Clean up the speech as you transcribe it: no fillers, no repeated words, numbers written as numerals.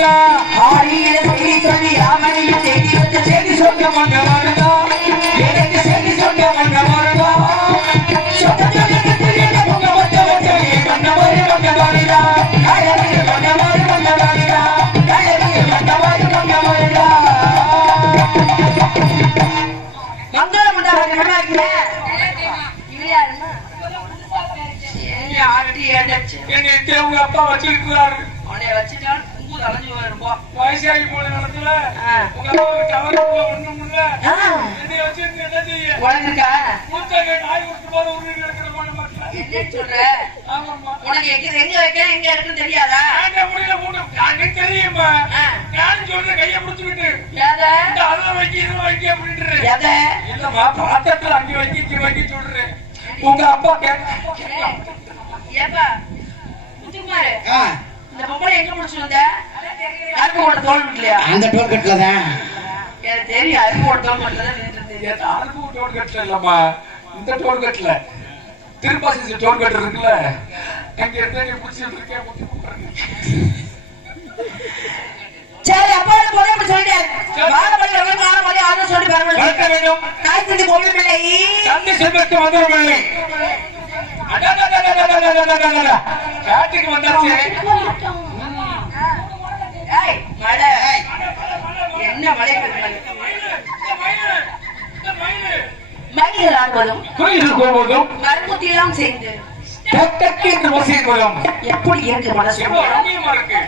வருதா ஆரியில செய்தி சொல்லி ராமனைய செய்தி வச்ச செய்தி சொன்ன மங்க வருதா எனக்கு செய்தி சொன்ன மங்க வருதா சொன்ன சொல்லுக்கு தெரியல உங்க வச்ச வச்ச மங்க வரு மங்க வருதா அழகு மங்க வரு மங்க வருதா அழகு மங்க வரு மங்க வருதா மங்கள மண்டபம் என்ன இருக்கீங்க இவ யாருன்னா ஆல்ரெடி ஏதாச்சு எங்க உங்க அப்பா வச்சிருக்கிறாரு அவனை வச்சுட்டான் கும்பு அலைஞ்சு வரும்போ வயசாகி போன இடத்துல உங்க அப்பா டவர் ஒண்ணுமில்ல என்னை வச்சு என்ன செய்ய உனக்கு மூத்தங்க நாய் விட்டு போற உருளி இருக்கிற போன மாட்டேன் என்ன சொல்ற ஆமாம்மா உனக்கு எங்க வைக்க எங்க இருக்குன்னு தெரியாதா நான் முடியல மூணு எனக்கு தெரியுமா நான் சொல்ற கையை பிடிச்சுக்கிட்டு ஏதா இந்த அதெல்லாம் வைக்க அப்படின்ற எதை இல்லம்மா பாத்திரத்துல அங்கே வைக்க சொல்றேன் உங்க அப்பா ஏப்பா முத்துக்குமாரு இந்த பொம்பளை எங்க முடிச்சு வந்த அருப்போட தோல் வீட்லயா அந்த டோல் கட்ல தான் எனக்கு தெரியும் அருப்போட தோல் கட்ல தான் நின்னுட்டு அருப்போ டோல் கட்ல இல்லம்மா இந்த டோல் கட்ல திருப்பாசி டோல் கட் இருக்குல்ல அங்க இருந்தே புடிச்சிட்டு இருக்கேன் சரி அப்பா போறே அப்படி சொல்லிட்டாரு வாங்க போய் வாங்க போய் ஆளு சொல்லி பாருங்க கேட்க வேண்டும் தாய் தந்தை பொம்பளை பிள்ளை தந்தை செல்வத்து வந்தற பிள்ளை அடடடடடடடடடடடட காட்டுக்கு வந்தாச்சு ஏய் மழை என்ன மழை பெய்யுது மயில்கள் ஆடுவதும் குயில்கள் கூவுவதும் மரமுத்தியெல்லாம் சேர்ந்து டக் என்று வசிக்கிறோம் எப்படி இருக்கு மனசு ரொம்ப ரம்மியமா இருக்கு